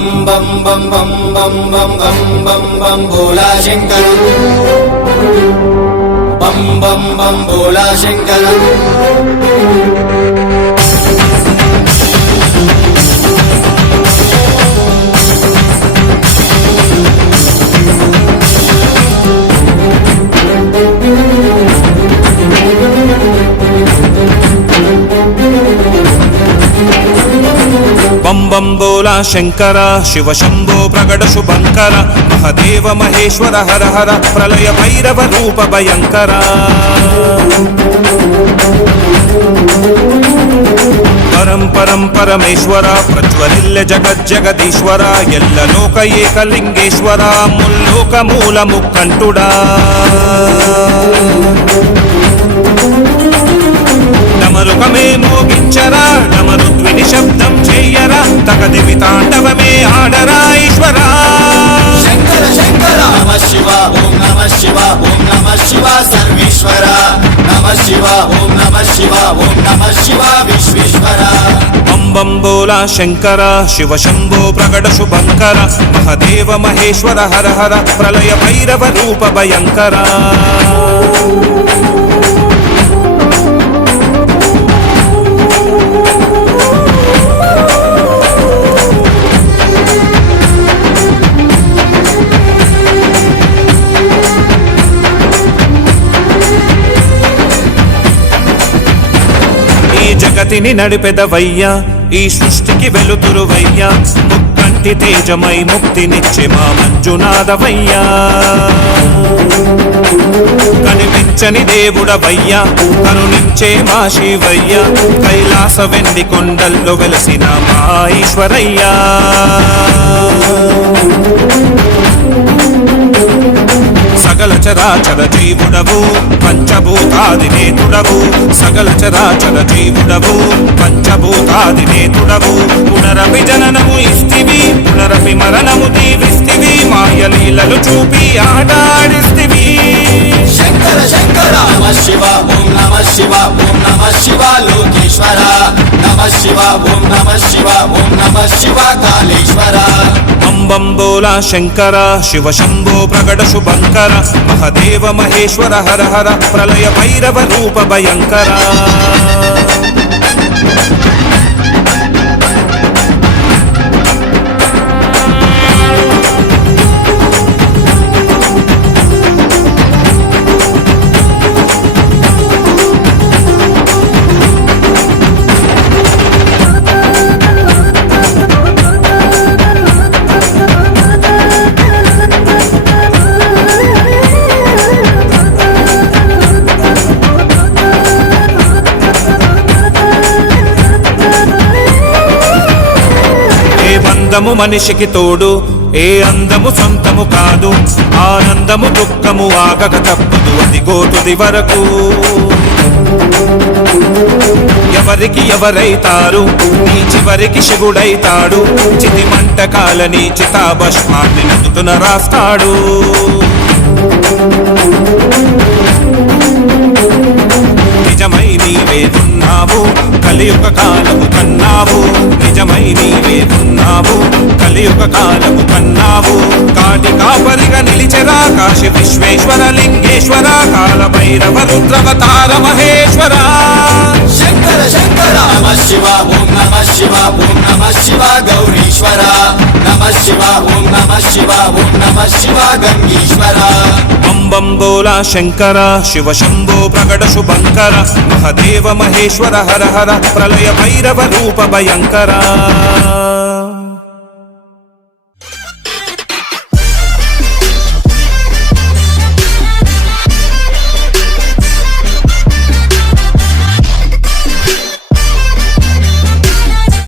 बम बम बम बम बम बम बम बम बम भोला शंकर बम बम बम भोला शंकर बम बम बोला शंकर शिव शंभो प्रगट शुभंकर महदेव महेश्वर हर हर प्रलय भैरव रूप भयंकर परम परम परमेश्वर प्रज्वलिल्य जगत् जगदीश्वर एल्ल लोक एकलिंगेश्वर मुल्लोक मूल मुक्कंटुडा डमरुकमे मोगिंचरा डमरुद्विनि शब्दं चेयरा तकदिवि तांडवमे आडरा ईश्वरा शंकर शंकर नमः शिवा ओम नमः शिवा ओम नमः शिवा सर्वेश्वरा नमः शिवा ओम नमः शिवा ओम नमः शिवा विश्वेश्वरा बम बम बोला शंकर शिव शंभो प्रगट शुभंकर महदेव महेश्वर हर हर प्रलय भैरव रूप भयंकर జగతిని నడిపెదవయ్యా ఈ సృష్టికి వెలుతురువయ్యా ముక్కంటి తేజమై ముక్తినిచ్చే మా మంజునాథవయ్యా కనిపించని దేవుడవయ్యా కరుణించే మా శివయ్యా కైలాస వెండి కొండల్లో వెలసిన మా ఈశ్వరయ్యా సకల చరాచర జీవుడవు పంచభూతాదినేతుడవు సకల చరాచర జీవుడవు పంచభూతాదినేతుడవు పునరపి జననము ఇస్తివి పునరపి మరణము దీవిస్తివి మాయలీలలు చూపి ఆటాడిస్తివి శంకర శంకర నమః శివ ఓం నమః శివ ఓం నమః శివ లోకేశ్వర నమః శివ ఓం నమః శివ ఓం నమః శివ కాళేశ్వర బం బం బోలా శంకర శివ శంభో ప్రగట శుభంకర महदेव महेश्वर हर हर प्रलय भैरव रूप भयंकर అందము మనిషికి తోడు ఏ అందము సొంతము కాదు ఆనందము దుఃఖము ఆగక తప్పదు అది గోతుది వరకు ఎవరికి ఎవరైతారు నీ చివరికి శివుడైతాడు చితి మంటకాలని చితాభస్మాన్ని నదుతున రాస్తాడు నిజమై నీవేదున్నావు కలియుగ కాలము కన్నావు నిజమై నీవేదున్నావు కలియుగ కాలము కన్నావు కాటి కాపరిగా నిలిచెరా కాశీ విశ్వేశ్వర లింగేశ్వర కాల భైరవ రుద్రవతార మహేశ్వర శంకర శంకర నమః శివ ఓం నమః శివ ఓం నమః శివ గౌరీశ్వర నమః శివ ఓం నమః శివ ఓం నమః శివ గంగీశ్వర బం बम बोला शंकर शिव शंभो प्रगट शुभंकर महदेव महेश्वर हर हर प्रलय भैरव रूप भयंकर।